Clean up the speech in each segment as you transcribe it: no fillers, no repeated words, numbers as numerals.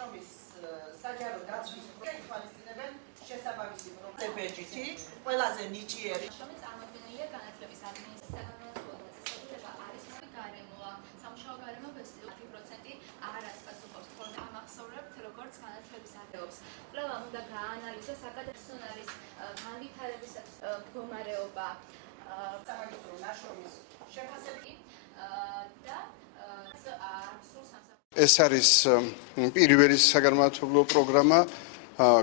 ნაშრომის საჯარო დაცვის თვალისწინებენ შესაბამისი პრობლემები, ყველაზე ნიჭიერი ნაშრომი წარმოქმნილია განათლების ადმინისტრაციული დაწესებულება არის გარემოა, სამუშაო გარემო 10% არ აწესებობს ხოლმე ამახსოვრებთ როგორც განათლების არეობს. კვლევა უნდა გაანალიზოს აკადემიური არის განვითარებისათვის მდგომარეობა სამაგისტრო ნაშრომის შეფასება და ეს არის პირველი საგანმანათლებლო პროგრამა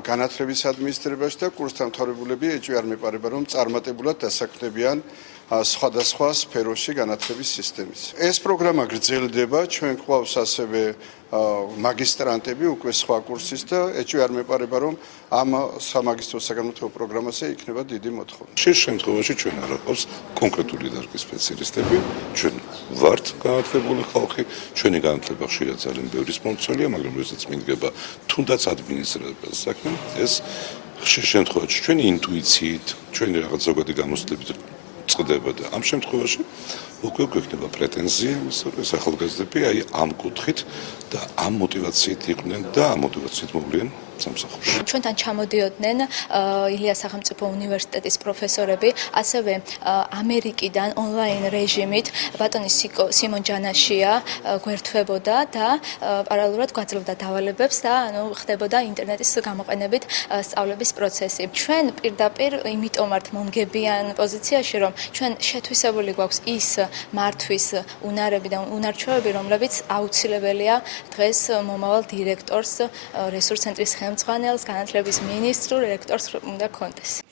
განათლების ადმინისტრებაში და კურსდამთავრებულები ეჭვი არ მეპარება რომ წარმატებულად დასაქმდებიან სხვადასხვა სფეროში განათლების სისტემის. ეს პროგრამა გრძელდება, ჩვენ გვყავს ასევე მაგისტრანტები უკვე სხვა კურსის და ეჭვი არ მეპარება რომ ამ სამაგისტრო საგანმანათლებლო პროგრამაზე იქნება დიდი მოთხოვნა. Šis შემთხვევაში ჩვენ არ აქვს კონკრეტული დარგის სპეციალისტები, ჩვენ ვართ განათლებული ხალხი, ჩვენი განათლება ხშირად ძალიან ბევრი სპონსორია, მაგრამ როდესაც მიდგება თუნდაც ადმინისტრაციას საქმე, ეს ხშირ შემთხვევაში ჩვენი ინტუიციით, ჩვენი რაღაც ზოგადი გამოცდილებით წყდება და ამ შემთხვევაში უკვე გვექნება პრეტენზია იმის რომ ეს ახალგაზრდები აი ამ კუთხით და ამ მოტივაციით იყვნენ და ამ მოტივაციით მოვლიან სამსახურში. ჩვენთან ჩამოდიოდნენ ილიას სახელმწიფო უნივერსიტეტის პროფესორები, ასევე ამერიკიდან ონლაინ რეჟიმით ბატონი სიმონ ჯანაშია გვერდთვებოდა და პარალელურად გვაძლევდა დავალებებს და ხდებოდა ინტერნეტის გამოყენებით სწავლების პროცესი. ჩვენ პირდაპირ იმიტომ ვართ მომგებიან პოზიციაში, რომ ჩვენ შეთვისებული გვაქვს ის მართვის უნარები და უნარჩვევები, რომლებიც აუცილებელია დღეს მომავალ დირექტორს, რესურს ცენტრის ხელმძღვანელს, განათლების მინისტრს, რექტორს უნდა კონდეს.